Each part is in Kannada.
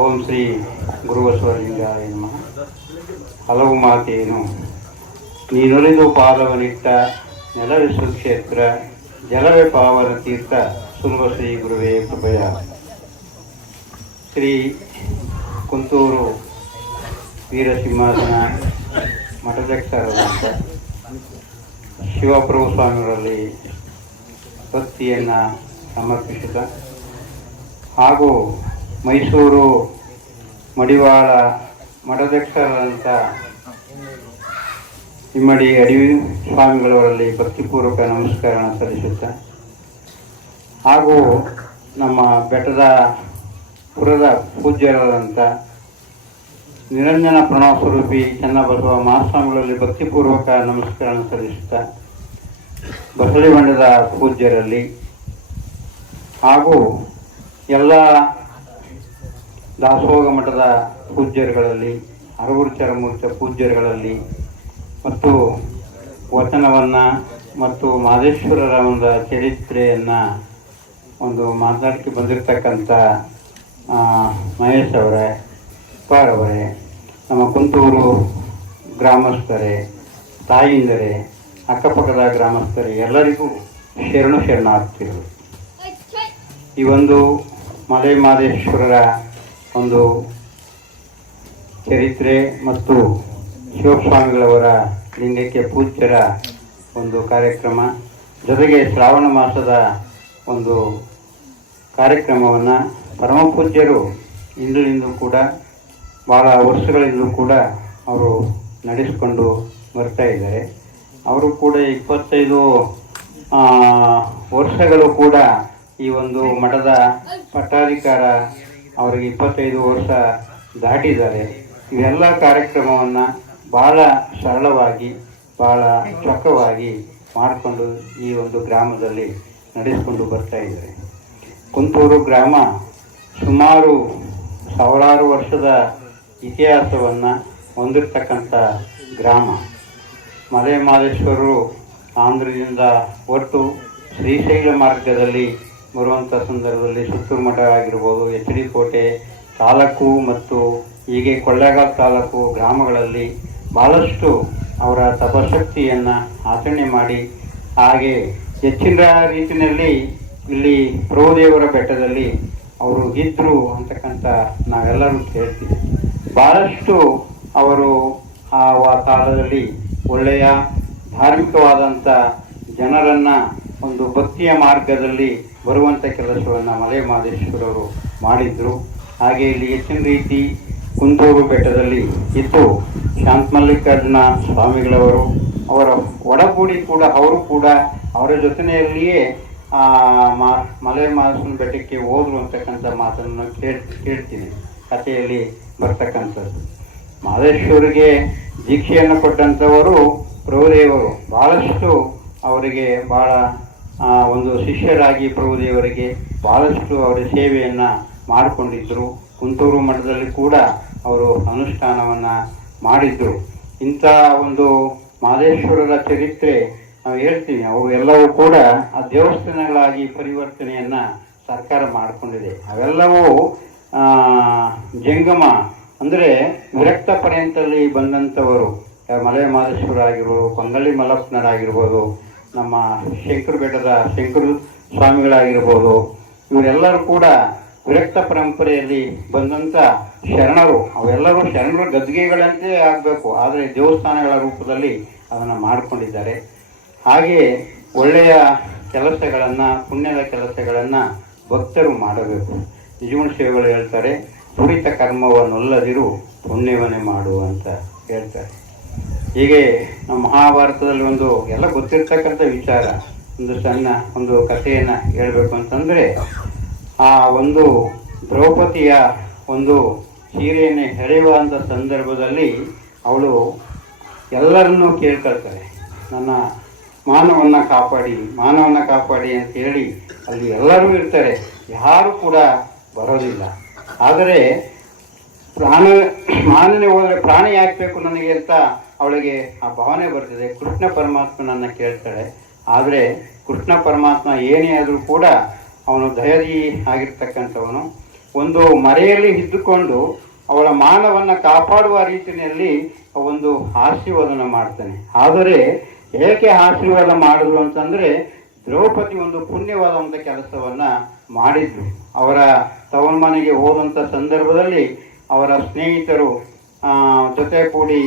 ಓಂ ಶ್ರೀ ಗುರುಬಸವಲಿಂಗಾಯ ನಮಃ. ಹಲವು ಮಾತೇನು. ನೀನುರಿದು ಪಾದವನಿಟ್ಟ ನೆಲವಿ ಸುಕ್ಷೇತ್ರ ಜಲವೇ ಪಾವನ ತೀರ್ಥ ಸುಲಭ ಶ್ರೀ ಗುರುವೇ ಕೃಪಯ. ಶ್ರೀ ಕುಂತೂರು ವೀರಸಿಂಹಾಸನ ಮಠಾಧ್ಯಕ್ಷರಾದಂಥ ಶಿವಪ್ರಭು ಸ್ವಾಮಿಗಳಲ್ಲಿ ಭಕ್ತಿಯನ್ನು ಸಮರ್ಪಿಸಿದ ಹಾಗೂ ಮೈಸೂರು, ಮಡಿವಾಳ, ಮಠಾಧ್ಯಕ್ಷರಾದಂಥ ಇಮ್ಮಡಿ ಅಡಿವಿ ಸ್ವಾಮಿಗಳವರಲ್ಲಿ ಭಕ್ತಿಪೂರ್ವಕ ನಮಸ್ಕಾರ ಸಲ್ಲಿಸುತ್ತ, ಹಾಗೂ ನಮ್ಮ ಬೆಟ್ಟದ ಪುರದ ಪೂಜ್ಯರಾದಂಥ ನಿರಂಜನ ಪ್ರಣವ ಸ್ವರೂಪಿ ಚನ್ನಬಸವ ಮಹಾಸ್ವಾಮಿಗಳಲ್ಲಿ ಭಕ್ತಿಪೂರ್ವಕ ನಮಸ್ಕಾರ ಸಲ್ಲಿಸುತ್ತಾ, ಬಸಳಿ ಮಂಡದ ಪೂಜ್ಯರಲ್ಲಿ ಹಾಗೂ ಎಲ್ಲ ದಾಸೋಗ ಮಠದ ಪೂಜ್ಯರುಗಳಲ್ಲಿ ಅರವೂರು ಚರಮೂರ್ತ ಪೂಜ್ಯರುಗಳಲ್ಲಿ, ಮತ್ತು ವಚನವನ್ನು ಮತ್ತು ಮಾದೇಶ್ವರರ ಒಂದು ಚರಿತ್ರೆಯನ್ನು ಒಂದು ಮಾತಾಡಕ್ಕೆ ಬಂದಿರತಕ್ಕಂಥ ಮಹೇಶ್ ಅವರೇ ಅವರೇ, ನಮ್ಮ ಕುಂತೂರು ಗ್ರಾಮಸ್ಥರೇ, ತಾಯಿಂದರೇ, ಅಕ್ಕಪಕ್ಕದ ಗ್ರಾಮಸ್ಥರೇ, ಎಲ್ಲರಿಗೂ ಶರಣು ಶರಣ ಆಗ್ತಿರೋದು ಈ ಒಂದು ಮಲೆ ಮಾದೇಶ್ವರರ ಒಂದು ಚರಿತ್ರೆ ಮತ್ತು ಶಿವಸ್ವಾಮಿಗಳವರ ಲಿಂಗಕ್ಕೆ ಪೂಜ್ಯರ ಒಂದು ಕಾರ್ಯಕ್ರಮ. ಜೊತೆಗೆ ಶ್ರಾವಣ ಮಾಸದ ಒಂದು ಕಾರ್ಯಕ್ರಮವನ್ನು ಪರಮ ಪೂಜ್ಯರು ಇಂದಿನಿಂದ ಕೂಡ ಭಾಳ ವರ್ಷಗಳಿಂದಲೂ ಕೂಡ ಅವರು ನಡೆಸಿಕೊಂಡು ಬರ್ತಾ ಇದ್ದಾರೆ. ಅವರು ಕೂಡ ಇಪ್ಪತ್ತೈದು ವರ್ಷಗಳು ಕೂಡ ಈ ಒಂದು ಮಠದ ಪಟ್ಟಾಧಿಕಾರ ಅವರಿಗೆ ಇಪ್ಪತ್ತೈದು ವರ್ಷ ದಾಟಿದ್ದಾರೆ. ಇವೆಲ್ಲ ಕಾರ್ಯಕ್ರಮವನ್ನು ಭಾಳ ಸರಳವಾಗಿ ಭಾಳ ಚೊಕ್ಕವಾಗಿ ಮಾಡಿಕೊಂಡು ಈ ಒಂದು ಗ್ರಾಮದಲ್ಲಿ ನಡೆಸಿಕೊಂಡು ಬರ್ತಾ ಇದ್ದಾರೆ. ಕುಂತೂರು ಗ್ರಾಮ ಸುಮಾರು ಸಾವಿರಾರು ವರ್ಷದ ಇತಿಹಾಸವನ್ನು ಹೊಂದಿರತಕ್ಕಂಥ ಗ್ರಾಮ. ಮಲೆ ಮಾದೇಶ್ವರರು ಆಂಧ್ರದಿಂದ ಒಟ್ಟು ಶ್ರೀಶೈಲ ಮಾರ್ಗದಲ್ಲಿ ಬರುವಂಥ ಸಂದರ್ಭದಲ್ಲಿ ಸುತ್ತೂರು ಮಠ ಆಗಿರ್ಬೋದು, ಎಚ್ ಡಿ ಕೋಟೆ, ತಾಲೂಕು ಮತ್ತು ಹೀಗೆ ಕೊಳ್ಳೇಗಾಲ ತಾಲೂಕು ಗ್ರಾಮಗಳಲ್ಲಿ ಭಾಳಷ್ಟು ಅವರ ತಪಶಕ್ತಿಯನ್ನು ಆಚರಣೆ ಮಾಡಿ, ಹಾಗೆ ಹೆಚ್ಚಿನ ರೀತಿಯಲ್ಲಿ ಇಲ್ಲಿ ಪ್ರಭುದೇವರ ಬೆಟ್ಟದಲ್ಲಿ ಅವರು ಇದ್ದರು ಅಂತಕ್ಕಂಥ ನಾವೆಲ್ಲರೂ ಕೇಳ್ತೀವಿ. ಭಾಳಷ್ಟು ಅವರು ಆ ಕಾಲದಲ್ಲಿ ಒಳ್ಳೆಯ ಧಾರ್ಮಿಕವಾದಂಥ ಜನರನ್ನು ಒಂದು ಭಕ್ತಿಯ ಮಾರ್ಗದಲ್ಲಿ ಬರುವಂಥ ಕೆಲಸಗಳನ್ನು ಮಲೆ ಮಾದೇಶ್ವರವರು ಮಾಡಿದ್ರು. ಹಾಗೆ ಇಲ್ಲಿ ಹೆಚ್ಚಿನ ರೀತಿ ಕುಂದೂರು ಬೆಟ್ಟದಲ್ಲಿ ಇದ್ದು ಶಾಂತ ಮಲ್ಲಿಕಾರ್ಜುನ ಸ್ವಾಮಿಗಳವರು, ಅವರ ಒಡಗೂಡಿ ಕೂಡ, ಅವರು ಕೂಡ ಅವರ ಜೊತೆಯಲ್ಲಿಯೇ ಮಲೆ ಮಾದೇಶ್ವರನ ಬೆಟ್ಟಕ್ಕೆ ಹೋದರು ಅಂತಕ್ಕಂಥ ಮಾತನ್ನು ಕೇಳ್, ಕೇಳ್ತೀನಿ. ಕಥೆಯಲ್ಲಿ ಬರ್ತಕ್ಕಂಥದ್ದು. ಮಾದೇಶ್ವರಿಗೆ ದೀಕ್ಷೆಯನ್ನು ಕೊಟ್ಟಂಥವರು ಪ್ರಭುದೇವರು. ಬಹಳಷ್ಟು ಅವರಿಗೆ ಭಾಳ ಒಂದು ಶಿಷ್ಯರಾಗಿ ಪ್ರಭುದೇವರಿಗೆ ಬಹಳಷ್ಟು ಅವರ ಸೇವೆಯನ್ನು ಮಾಡಿಕೊಂಡಿದ್ದರು ಕುಂತೂರು ಮಠದಲ್ಲಿ ಕೂಡ ಅವರು ಅನುಷ್ಠಾನವನ್ನು ಮಾಡಿದ್ದರು ಇಂಥ ಒಂದು ಮಾದೇಶ್ವರರ ಚರಿತ್ರೆ ನಾವು ಹೇಳ್ತೀವಿ. ಅವು ಎಲ್ಲವೂ ಕೂಡ ಆ ದೇವಸ್ಥಾನಗಳಾಗಿ ಪರಿವರ್ತನೆಯನ್ನು ಸರ್ಕಾರ ಮಾಡಿಕೊಂಡಿದೆ. ಅವೆಲ್ಲವೂ ಜಂಗಮ, ಅಂದರೆ ವಿರಕ್ತ ಪರ್ಯಂತಲ್ಲಿ ಬಂದಂಥವರು. ಮಲೆ ಮಾದೇಶ್ವರ ಆಗಿರ್ಬೋದು ಕೊಂಗಳ್ಳಿ ಮಲ್ಲಪ್ಪನರಾಗಿರ್ಬೋದು ನಮ್ಮ ಶಂಕರ ಬೆಟ್ಟದ ಶಂಕರ ಸ್ವಾಮಿಗಳಾಗಿರ್ಬೋದು, ಇವರೆಲ್ಲರೂ ಕೂಡ ವಿರಕ್ತ ಪರಂಪರೆಯಲ್ಲಿ ಬಂದಂಥ ಶರಣರು. ಅವೆಲ್ಲರೂ ಶರಣರು ಗದ್ಗೆಗಳಂತೆ ಆಗಬೇಕು. ಆದರೆ ದೇವಸ್ಥಾನಗಳ ರೂಪದಲ್ಲಿ ಅದನ್ನು ಮಾಡಿಕೊಂಡಿದ್ದಾರೆ. ಹಾಗೆ ಒಳ್ಳೆಯ ಕೆಲಸಗಳನ್ನು, ಪುಣ್ಯದ ಕೆಲಸಗಳನ್ನು ಭಕ್ತರು ಮಾಡಬೇಕು. ನಿಜಗುಣ ಸೇವೆಗಳು ಹೇಳ್ತಾರೆ ದುರಿತ ಕರ್ಮವನ್ನೊಲ್ಲದಿರು ಪುಣ್ಯವನ್ನೇ ಮಾಡು ಅಂತ ಹೇಳ್ತಾರೆ. ಹೀಗೆ ನಮ್ಮ ಮಹಾಭಾರತದಲ್ಲಿ ಒಂದು ಎಲ್ಲ ಗೊತ್ತಿರ್ತಕ್ಕಂಥ ವಿಚಾರ, ಒಂದು ಸಣ್ಣ ಒಂದು ಕಥೆಯನ್ನು ಹೇಳಬೇಕು ಅಂತಂದರೆ, ಆ ಒಂದು ದ್ರೌಪದಿಯ ಒಂದು ಸೀರೆಯನ್ನು ಹೆಳೆಯುವಂಥ ಸಂದರ್ಭದಲ್ಲಿ ಅವಳು ಎಲ್ಲರನ್ನೂ ಕೇಳ್ಕೊಳ್ತಾರೆ ನನ್ನ ಮಾನವನ್ನ ಕಾಪಾಡಿ ಮಾನವನ್ನ ಕಾಪಾಡಿ ಅಂತ ಹೇಳಿ ಅಲ್ಲಿ ಎಲ್ಲರೂ ಇರ್ತಾರೆ. ಯಾರು ಕೂಡ ಬರೋದಿಲ್ಲ. ಆದರೆ ಪ್ರಾಣ, ಮಾನನೇ ಹೋದರೆ ಪ್ರಾಣಿ ಹಾಕ್ಬೇಕು ನನಗೆ ಅಂತ ಅವಳಿಗೆ ಆ ಭಾವನೆ ಬರ್ತದೆ, ಕೃಷ್ಣ ಪರಮಾತ್ಮನನ್ನ ಕೇಳ್ತಾಳೆ. ಆದರೆ ಕೃಷ್ಣ ಪರಮಾತ್ಮ ಏನೇ ಆದರೂ ಕೂಡ ಅವನು ದಯದಿ ಆಗಿರ್ತಕ್ಕಂಥವನು. ಒಂದು ಮರೆಯಲ್ಲಿ ಇದ್ದುಕೊಂಡು ಅವಳ ಮಾನವನ್ನ ಕಾಪಾಡುವ ರೀತಿಯಲ್ಲಿ ಒಂದು ಆಶೀರ್ವಾದನ ಮಾಡ್ತಾನೆ. ಆದರೆ ಏಕೆ ಆಶೀರ್ವಾದ ಮಾಡಿದ್ರು ಅಂತಂದ್ರೆ ದ್ರೌಪದಿ ಒಂದು ಪುಣ್ಯವಾದಂಥ ಕೆಲಸವನ್ನ ಮಾಡಿದ್ರು. ಅವರ ತವನ ಮನೆಗೆ ಹೋದಂಥ ಸಂದರ್ಭದಲ್ಲಿ ಅವರ ಸ್ನೇಹಿತರು ಜೊತೆ ಕೂಡಿ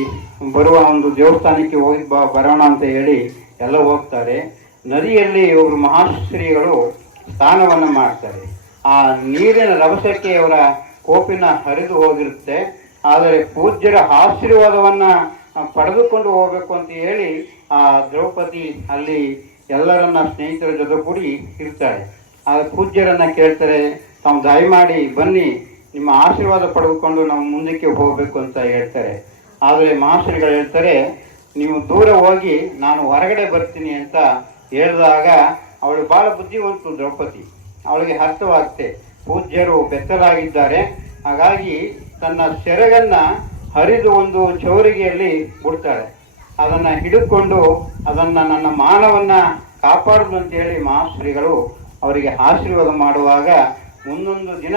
ಬರುವ ಒಂದು ದೇವಸ್ಥಾನಕ್ಕೆ ಹೋಗಿ ಬ, ಬರೋಣ ಅಂತ ಹೇಳಿ ಎಲ್ಲ ಹೋಗ್ತಾರೆ. ನದಿಯಲ್ಲಿ ಇವರು ಮಹಾಶ್ರೀಗಳು ಸ್ನಾನವನ್ನು ಮಾಡ್ತಾರೆ. ಆ ನೀರಿನ ರಭಸಕ್ಕೆ ಅವರ ಕೋಪಿನ ಹರಿದು ಹೋಗಿರುತ್ತೆ. ಆದರೆ ಪೂಜ್ಯರ ಆಶೀರ್ವಾದವನ್ನು ಪಡೆದುಕೊಂಡು ಹೋಗಬೇಕು ಅಂತ ಹೇಳಿ ಆ ದ್ರೌಪದಿ ಅಲ್ಲಿ ಎಲ್ಲರನ್ನ ಸ್ನೇಹಿತರ ಜೊತೆ ಕೂಡಿ ಇರ್ತಾರೆ. ಆ ಪೂಜ್ಯರನ್ನು ಕೇಳ್ತಾರೆ, ತಾವು ದಯಮಾಡಿ ಬನ್ನಿ, ನಿಮ್ಮ ಆಶೀರ್ವಾದ ಪಡೆದುಕೊಂಡು ನಾವು ಮುಂದಕ್ಕೆ ಹೋಗಬೇಕು ಅಂತ ಹೇಳ್ತಾರೆ. ಆದರೆ ಮಹಾಶ್ರೀಗಳು ಹೇಳ್ತಾರೆ, ನೀವು ದೂರ ಹೋಗಿ ನಾನು ಹೊರಗಡೆ ಬರ್ತೀನಿ ಅಂತ ಹೇಳಿದಾಗ ಅವಳು ಬಹಳ ಬುದ್ಧಿವಂತು ದ್ರೌಪದಿ. ಅವಳಿಗೆ ಅರ್ಥವಾಗುತ್ತೆ. ಪೂಜ್ಯರು ಬೆತ್ತಲಾಗಿದ್ದಾರೆ. ಹಾಗಾಗಿ ತನ್ನ ಸೆರಗನ್ನು ಹರಿದು ಒಂದು ಚೌರಿಗೆಯಲ್ಲಿ ಬಿಡ್ತಾಳೆ ಅದನ್ನ ಹಿಡಿದುಕೊಂಡು ಅದನ್ನ ನನ್ನ ಮಾನವನ್ನ ಕಾಪಾಡುದು ಅಂತ ಹೇಳಿ ಮಹಾಶ್ರೀಗಳು ಅವರಿಗೆ ಆಶೀರ್ವಾದ ಮಾಡುವಾಗ ಮುಂದೊಂದು ದಿನ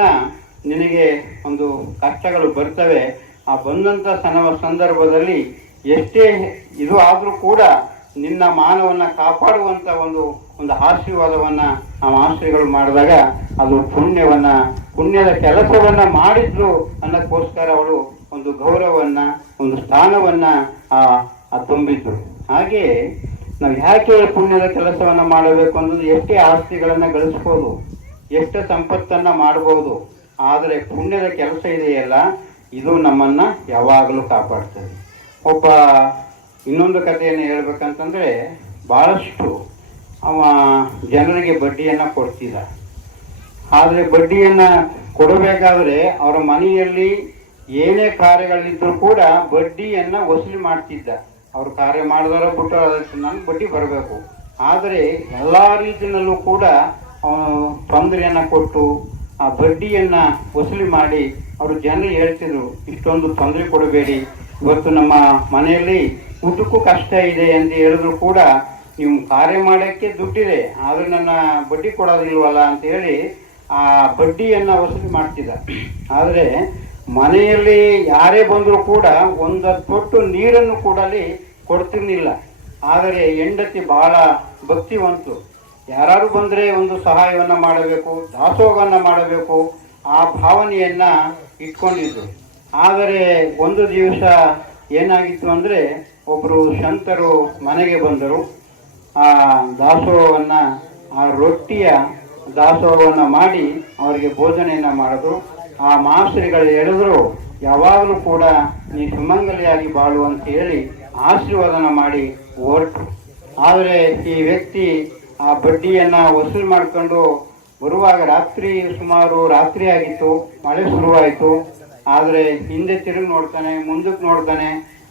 ನಿನಗೆ ಒಂದು ಕಷ್ಟಗಳು ಬರ್ತವೆ. ಆ ಬಂದಂಥ ಸಂದರ್ಭದಲ್ಲಿ ಎಷ್ಟೇ ಇದು ಆದರೂ ಕೂಡ ನಿನ್ನ ಮಾನವನ್ನ ಕಾಪಾಡುವಂತ ಒಂದು ಒಂದು ಆಶೀರ್ವಾದವನ್ನ ಆ ಮಾಸ್ತ್ರಿಗಳು ಮಾಡಿದಾಗ ಅದು ಪುಣ್ಯವನ್ನ, ಪುಣ್ಯದ ಕೆಲಸವನ್ನ ಮಾಡಿದ್ರು ಅನ್ನೋಕ್ಕೋಸ್ಕರ ಅವಳು ಒಂದು ಗೌರವವನ್ನ ಒಂದು ಸ್ಥಾನವನ್ನ ತುಂಬಿದ್ರು. ಹಾಗೆ ನಾವು ಯಾಕೆ ಪುಣ್ಯದ ಕೆಲಸವನ್ನ ಮಾಡಬೇಕು ಅನ್ನೋದು ಎಷ್ಟೇ ಆಸ್ತಿಗಳನ್ನು ಗಳಿಸ್ಬೋದು, ಎಷ್ಟು ಸಂಪತ್ತನ್ನ ಮಾಡಬಹುದು ಆದರೆ ಪುಣ್ಯದ ಕೆಲಸ ಇದೆಯಲ್ಲ ಇದು ನಮ್ಮನ್ನ ಯಾವಾಗಲೂ ಕಾಪಾಡ್ತದೆ. ಒಬ್ಬ ಇನ್ನೊಂದು ಕಥೆಯನ್ನು ಹೇಳ್ಬೇಕಂತಂದ್ರೆ ಬಹಳಷ್ಟು ಅವ ಜನರಿಗೆ ಬಡ್ಡಿಯನ್ನು ಕೊಡ್ತಿದ್ದ ಆದರೆ ಬಡ್ಡಿಯನ್ನು ಕೊಡಬೇಕಾದ್ರೆ ಅವರ ಮನೆಯಲ್ಲಿ ಏನೇ ಕಾರ್ಯಗಳಿದ್ದರೂ ಕೂಡ ಬಡ್ಡಿಯನ್ನು ವಸೂಲಿ ಮಾಡ್ತಿದ್ದ. ಅವ್ರು ಕಾರ್ಯ ಮಾಡಿದವರ ಬಿಟ್ಟು ಅದಕ್ಕೆ ನಾನು ಬಡ್ಡಿ ಬರಬೇಕು. ಆದರೆ ಎಲ್ಲ ರೀತಿಯಲ್ಲೂ ಕೂಡ ಅವನು ತೊಂದರೆಯನ್ನು ಕೊಟ್ಟು ಆ ಬಡ್ಡಿಯನ್ನು ವಸೂಲಿ ಮಾಡಿ ಅವರು ಜನರು ಹೇಳ್ತಿದ್ರು, ಇಷ್ಟೊಂದು ತೊಂದರೆ ಕೊಡಬೇಡಿ. ಇವತ್ತು ನಮ್ಮ ಮನೆಯಲ್ಲಿ ಊಟಕ್ಕೂ ಕಷ್ಟ ಇದೆ ಅಂತ ಹೇಳಿದ್ರು ಕೂಡ ನೀವು ಕಾರ್ಯ ಮಾಡೋಕ್ಕೆ ದುಡ್ಡಿದೆ. ಆದರೆ ನನ್ನ ಬಡ್ಡಿ ಕೊಡೋದಿಲ್ವಲ್ಲ ಅಂತ ಹೇಳಿ ಆ ಬಡ್ಡಿಯನ್ನು ವಸೂಲಿ ಮಾಡ್ತಿದ್ದ ಆದರೆ ಮನೆಯಲ್ಲಿ ಯಾರೇ ಬಂದರೂ ಕೂಡ ಒಂದು ತೊಟ್ಟು ನೀರನ್ನು ಕೂಡ ಅಲ್ಲಿ ಕೊಡ್ತಿರ್ಲಿಲ್ಲ. ಆದರೆ ಹೆಂಡತಿ ಬಹಳ ಭಕ್ತಿವಂತು ಯಾರು ಬಂದರೆ ಒಂದು ಸಹಾಯವನ್ನು ಮಾಡಬೇಕು, ದಾಸೋಹವನ್ನು ಮಾಡಬೇಕು. ಆ ಭಾವನೆಯನ್ನ ಇಟ್ಕೊಂಡಿದ್ರು. ಆದರೆ ಒಂದು ದಿವಸ ಏನಾಗಿತ್ತು ಅಂದರೆ ಒಬ್ಬರು ಸಂತರು ಮನೆಗೆ ಬಂದರು. ಆ ದಾಸೋಹವನ್ನು, ಆ ರೊಟ್ಟಿಯ ದಾಸೋಹವನ್ನು ಮಾಡಿ ಅವರಿಗೆ ಭೋಜನೆಯನ್ನು ಮಾಡಿದ್ರು. ಆ ಮಾಸ್ತ್ರಿಗಳು ಹೇಳಿದ್ರು, ಯಾವಾಗಲೂ ಕೂಡ ನೀ ಸುಮಂಗಲಿಯಾಗಿ ಬಾಳು ಅಂತ ಹೇಳಿ ಆಶೀರ್ವಾದನ ಮಾಡಿ ಹೊರಟು. ಆದರೆ ಈ ವ್ಯಕ್ತಿ ಆ ಬಡ್ಡಿಯನ್ನು ವಸೂಲು ಮಾಡ್ಕೊಂಡು ಬರುವಾಗ ರಾತ್ರಿ ಸುಮಾರು ರಾತ್ರಿ ಆಗಿತ್ತು, ಮಳೆ ಶುರುವಾಯಿತು. ಆದರೆ ಹಿಂದೆ ತಿರುಗಿ ನೋಡ್ತಾನೆ ಮುಂದಕ್ಕೆ ನೋಡ್ತಾನೆ.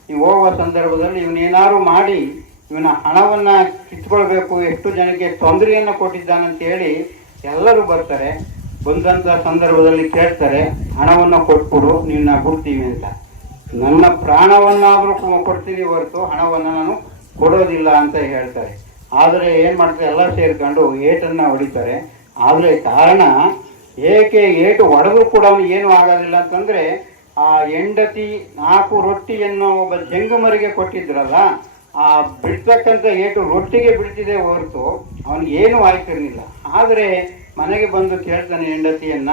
ನೀವು ಹೋಗುವ ಸಂದರ್ಭದಲ್ಲಿ ಇವನೇನಾರು ಮಾಡಿ ಇವನ ಹಣವನ್ನು ಕಿತ್ಕೊಳ್ಬೇಕು, ಎಷ್ಟು ಜನಕ್ಕೆ ತೊಂದರೆಯನ್ನು ಕೊಟ್ಟಿದ್ದಾನಂತ ಹೇಳಿ ಎಲ್ಲರೂ ಬರ್ತಾರೆ. ಬಂದಂಥ ಸಂದರ್ಭದಲ್ಲಿ ಕೇಳ್ತಾರೆ, ಹಣವನ್ನು ಕೊಟ್ಬಿಡು, ನಿನ್ನ ಕೊಡ್ತೀವಿ ಅಂತ. ನನ್ನ ಪ್ರಾಣವನ್ನಾದರೂ ಕೊಡ್ತೀವಿ ಹೊರತು ಹಣವನ್ನು ನಾನು ಕೊಡೋದಿಲ್ಲ ಅಂತ ಹೇಳ್ತಾರೆ. ಆದರೆ ಏನು ಮಾಡ್ತಾರೆ, ಎಲ್ಲ ಸೇರಿಕೊಂಡು ಏಟನ್ನು ಹೊಡಿತಾರೆ. ಆದರೆ ಕಾರಣ ಏಕೆ ಏಟು ಒಡೆದು ಕೂಡ ಅವನು ಏನು ಆಗೋದಿಲ್ಲ ಅಂತಂದ್ರೆ ಆ ಹೆಂಡತಿ ನಾಲ್ಕು ರೊಟ್ಟಿ ರೊಟ್ಟಿಯನ್ನು ಒಬ್ಬ ಜಂಗಮರಿಗೆ ಕೊಟ್ಟಿದ್ರಲ್ಲ, ಆ ಬಿಡ್ತಕ್ಕಂಥ ಏಟು ರೊಟ್ಟಿಗೆ ಬಿಡ್ತಿದೆ ಹೊರತು ಅವನಿಗೆ ಏನು ಆಯ್ತಿರ್ಲಿಲ್ಲ. ಆದರೆ ಮನೆಗೆ ಬಂದು ಕೇಳ್ತಾನೆ ಹೆಂಡತಿಯನ್ನ,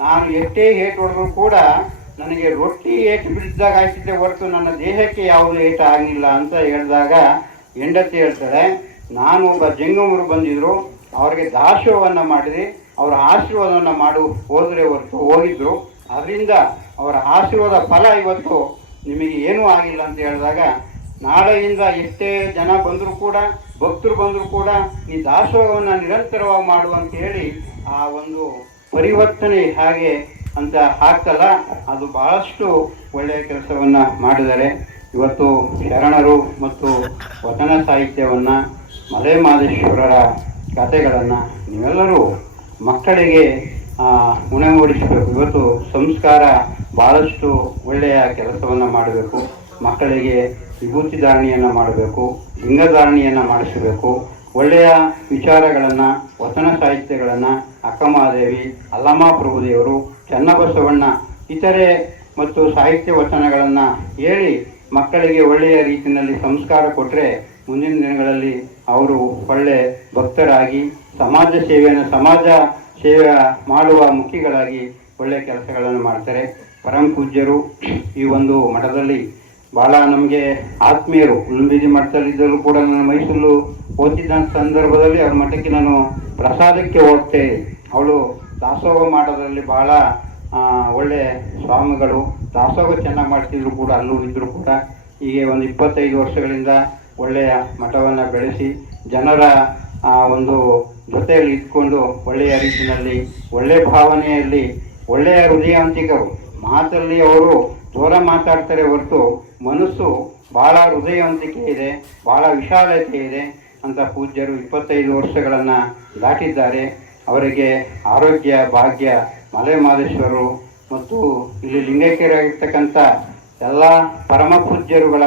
ನಾನು ಎಷ್ಟೇ ಏಟು ಹೊಡೆದ್ರು ಕೂಡ ನನಗೆ ರೊಟ್ಟಿ ಏಟು ಬಿಡಿಸಿದಾಗ ಆಯ್ತಿದ್ದೆ ಹೊರತು ನನ್ನ ದೇಹಕ್ಕೆ ಯಾವುದೇ ಏಟು ಆಗಲಿಲ್ಲ ಅಂತ ಹೇಳಿದಾಗ ಹೆಂಡತಿ ಹೇಳ್ತಾರೆ ನಾನು ಒಬ್ಬ ಜಂಗಮರು ಬಂದಿದ್ರು ಅವ್ರಿಗೆ ದಾಸೋಹವನ್ನ ಮಾಡಿದೆ, ಅವರ ಆಶೀರ್ವಾದವನ್ನ ಮಾಡು ಹೋದರೆ ಹೊರತು ಹೋಗಿದ್ರು. ಅದರಿಂದ ಅವರ ಆಶೀರ್ವಾದ ಫಲ ಇವತ್ತು ನಿಮಗೆ ಏನೂ ಆಗಿಲ್ಲ ಅಂತ ಹೇಳಿದಾಗ, ನಾಳೆಯಿಂದ ಎಷ್ಟೇ ಜನ ಬಂದರೂ ಕೂಡ, ಭಕ್ತರು ಬಂದರೂ ಕೂಡ ಈ ದಾಸೋಹವನ್ನು ನಿರಂತರವಾಗಿ ಮಾಡು ಅಂತ ಹೇಳಿ ಆ ಒಂದು ಪರಿವರ್ತನೆ ಹಾಗೆ ಅಂತ ಆಗ್ತಲ್ಲ ಅದು ಬಹಳಷ್ಟು ಒಳ್ಳೆಯ ಕೆಲಸವನ್ನು ಮಾಡಿದ್ದಾರೆ. ಇವತ್ತು ಶರಣರು ಮತ್ತು ವಚನ ಸಾಹಿತ್ಯವನ್ನು ಮಲೆ ಮಾದೇಶ್ವರರ ಕಥೆಗಳನ್ನು ನೀವೆಲ್ಲರೂ ಮಕ್ಕಳಿಗೆ ಆ, ಉಣೆ ಮೂಡಿಸಬೇಕು ಇವತ್ತು ಸಂಸ್ಕಾರ ಭಾಳಷ್ಟು ಒಳ್ಳೆಯ ಕೆಲಸವನ್ನು ಮಾಡಬೇಕು. ಮಕ್ಕಳಿಗೆ ವಿಭೂತಿ ಧಾರಣೆಯನ್ನು ಮಾಡಬೇಕು ಲಿಂಗಧಾರಣೆಯನ್ನು ಮಾಡಿಸಬೇಕು. ಒಳ್ಳೆಯ ವಿಚಾರಗಳನ್ನು ವಚನ ಸಾಹಿತ್ಯಗಳನ್ನು ಅಕ್ಕಮಹಾದೇವಿ ಅಲ್ಲಮ್ಮ ಪ್ರಭುದೇವರು ಚನ್ನಬಸವಣ್ಣ ಇತರೆ ಮತ್ತು ಸಾಹಿತ್ಯ ವಚನಗಳನ್ನು ಹೇಳಿ ಮಕ್ಕಳಿಗೆ ಒಳ್ಳೆಯ ರೀತಿಯಲ್ಲಿ ಸಂಸ್ಕಾರ ಕೊಟ್ಟರೆ ಮುಂದಿನ ದಿನಗಳಲ್ಲಿ ಅವರು ಒಳ್ಳೆ ಭಕ್ತರಾಗಿ ಸಮಾಜ ಸೇವೆಯನ್ನು ಸಮಾಜ ಸೇವೆ ಮಾಡುವ ಮುಖಿಗಳಾಗಿ ಒಳ್ಳೆಯ ಕೆಲಸಗಳನ್ನು ಮಾಡ್ತಾರೆ. ಪರಮ ಪೂಜ್ಯರು ಈ ಒಂದು ಮಠದಲ್ಲಿ ಭಾಳ ನಮಗೆ ಆತ್ಮೀಯರು ಉಳುಂಬೀದಿ ಮಠದಲ್ಲಿದ್ದರೂ ಕೂಡ ನಾನು ಮೈಸೂರು ಓದಿದ್ದ ಸಂದರ್ಭದಲ್ಲಿ ಅವ್ರ ಮಠಕ್ಕೆ ನಾನು ಪ್ರಸಾದಕ್ಕೆ ಹೋಗ್ತೆ ಅವಳು ದಾಸೋಹ ಮಾಡೋದ್ರಲ್ಲಿ ಆ, ಒಳ್ಳೆ ಸ್ವಾಮಿಗಳು. ದಾಸೋಹ ಚೆನ್ನಾಗಿ ಮಾಡ್ತಿದ್ರು ಕೂಡ ಅಲ್ಲೂ ಇದ್ದರೂ ಕೂಡ. ಹೀಗೆ ಒಂದು ಇಪ್ಪತ್ತೈದು ವರ್ಷಗಳಿಂದ ಒಳ್ಳೆಯ ಮಠವನ್ನು ಬೆಳೆಸಿ ಜನರ ಒಂದು ಜೊತೆಯಲ್ಲಿ ಇಟ್ಕೊಂಡು ಒಳ್ಳೆಯ ರೀತಿಯಲ್ಲಿ ಒಳ್ಳೆಯ ಭಾವನೆಯಲ್ಲಿ, ಒಳ್ಳೆಯ ಹೃದಯವಂತಿಕರು ಮಾತಲ್ಲಿ ಅವರು ಜೋರ ಮಾತಾಡ್ತಾರೆ ಹೊರತು ಮನಸ್ಸು ಭಾಳ ಹೃದಯವಂತಿಕೆ ಇದೆ ಭಾಳ ವಿಶಾಲತೆ ಇದೆ ಅಂತ ಪೂಜ್ಯರು ಇಪ್ಪತ್ತೈದು ವರ್ಷಗಳನ್ನು ದಾಟಿದ್ದಾರೆ. ಅವರಿಗೆ ಆರೋಗ್ಯ, ಭಾಗ್ಯ ಮಲೆ ಮಾದೇಶ್ವರರು ಮತ್ತು ಇಲ್ಲಿ ಲಿಂಗೈಕ್ಯರಾಗಿರ್ತಕ್ಕಂಥ ಎಲ್ಲ ಪರಮ ಪೂಜ್ಯರುಗಳ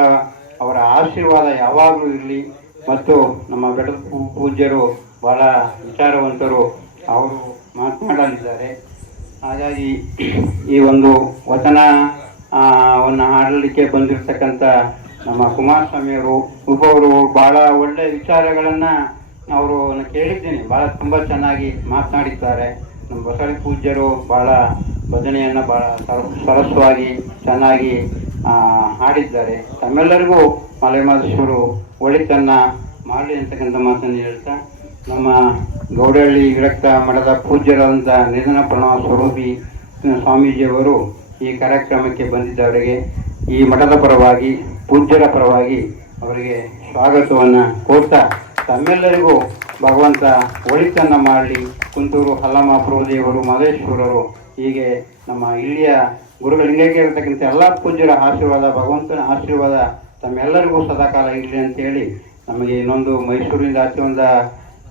ಅವರ ಆಶೀರ್ವಾದ ಯಾವಾಗಲೂ ಇರಲಿ. ಮತ್ತು ನಮ್ಮ ಬೆಟ್ಟದ ಪೂಜ್ಯರು ಬಹಳ ವಿಚಾರವಂತರು, ಅವರು ಮಾತನಾಡಲಿದ್ದಾರೆ. ಹಾಗಾಗಿ ಈ ಒಂದು ವಚನ ವನ್ನು ಹಾಡಲಿಕ್ಕೆ ಬಂದಿರತಕ್ಕಂಥ ನಮ್ಮ ಕುಮಾರಸ್ವಾಮಿಯವರು ಉಪವರು ಬಹಳ ಒಳ್ಳೆಯ ವಿಚಾರಗಳನ್ನು ಅವರು ಕೇಳಿದ್ದೀನಿ. ಭಾಳ ತುಂಬ ಚೆನ್ನಾಗಿ ಮಾತನಾಡಿದ್ದಾರೆ. ನಮ್ಮ ಬಸಳಿ ಪೂಜ್ಯರು ಭಾಳ ಭಜನೆಯನ್ನು ಭಾಳ ಸರಸ್ವಾಗಿ ಚೆನ್ನಾಗಿ ಹಾಡಿದ್ದಾರೆ. ತಮ್ಮೆಲ್ಲರಿಗೂ ಮಲೆಮಹದೇಶ್ವರು ಒಳಿತನ್ನ ಮಾಡಲಿ ಅಂತಕ್ಕಂಥ ಮಾತನ್ನು ಹೇಳ್ತಾ, ನಮ್ಮ ಗೌಡಹಳ್ಳಿ ವಿರಕ್ತ ಮಠದ ಪೂಜ್ಯರಾದಂಥ ನಿಧನ ಪ್ರಣವ ಸ್ವರೂಪಿ ಸ್ವಾಮೀಜಿಯವರು ಈ ಕಾರ್ಯಕ್ರಮಕ್ಕೆ ಬಂದಿದ್ದವರಿಗೆ, ಈ ಮಠದ ಪರವಾಗಿ, ಪೂಜ್ಯರ ಪರವಾಗಿ ಅವರಿಗೆ ಸ್ವಾಗತವನ್ನು ಕೋರ್ತಾ, ತಮ್ಮೆಲ್ಲರಿಗೂ ಭಗವಂತ ಒಳಿತನ್ನು ಮಾಡಲಿ ಕುಂತೂರು ಹಲ್ಲಮ್ಮ ಪ್ರಭುದೇವರು ಮಹದೇಶ್ವರರು ಹೀಗೆ ನಮ್ಮ ಇಲ್ಲಿಯ ಗುರುಗಳಿಂಗಕ್ಕೆ ಇರತಕ್ಕಂಥ ಎಲ್ಲ ಪೂಜ್ಯರ ಆಶೀರ್ವಾದ, ಭಗವಂತನ ಆಶೀರ್ವಾದ ತಮ್ಮೆಲ್ಲರಿಗೂ ಸದಾಕಾಲ ಇರಲಿ ಅಂತೇಳಿ ನಮಗೆ ಇನ್ನೊಂದು ಮೈಸೂರಿನಿಂದ ಆಚೆ ಒಂದು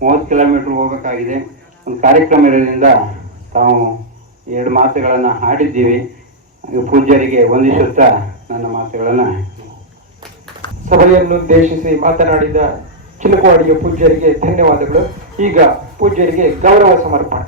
ಮೂವತ್ತು ಕಿಲೋಮೀಟ್ರ್ ಹೋಗಬೇಕಾಗಿದೆ. ಒಂದು ಕಾರ್ಯಕ್ರಮ ಇರೋದ್ರಿಂದ ತಾವು ಎರಡು ಮಾತುಗಳನ್ನು ಹಾಡಿದ್ದೀವಿ ಪೂಜ್ಯರಿಗೆ ವಂದಿಸುತ್ತಾ ನನ್ನ ಮಾತುಗಳನ್ನು. ಸಭೆಯನ್ನು ಉದ್ದೇಶಿಸಿ ಮಾತನಾಡಿದ ಚಿಲುಕವಾಡಿಯ ಪೂಜ್ಯರಿಗೆ ಧನ್ಯವಾದಗಳು. ಈಗ ಪೂಜ್ಯರಿಗೆ ಗೌರವ ಸಮರ್ಪಣೆ.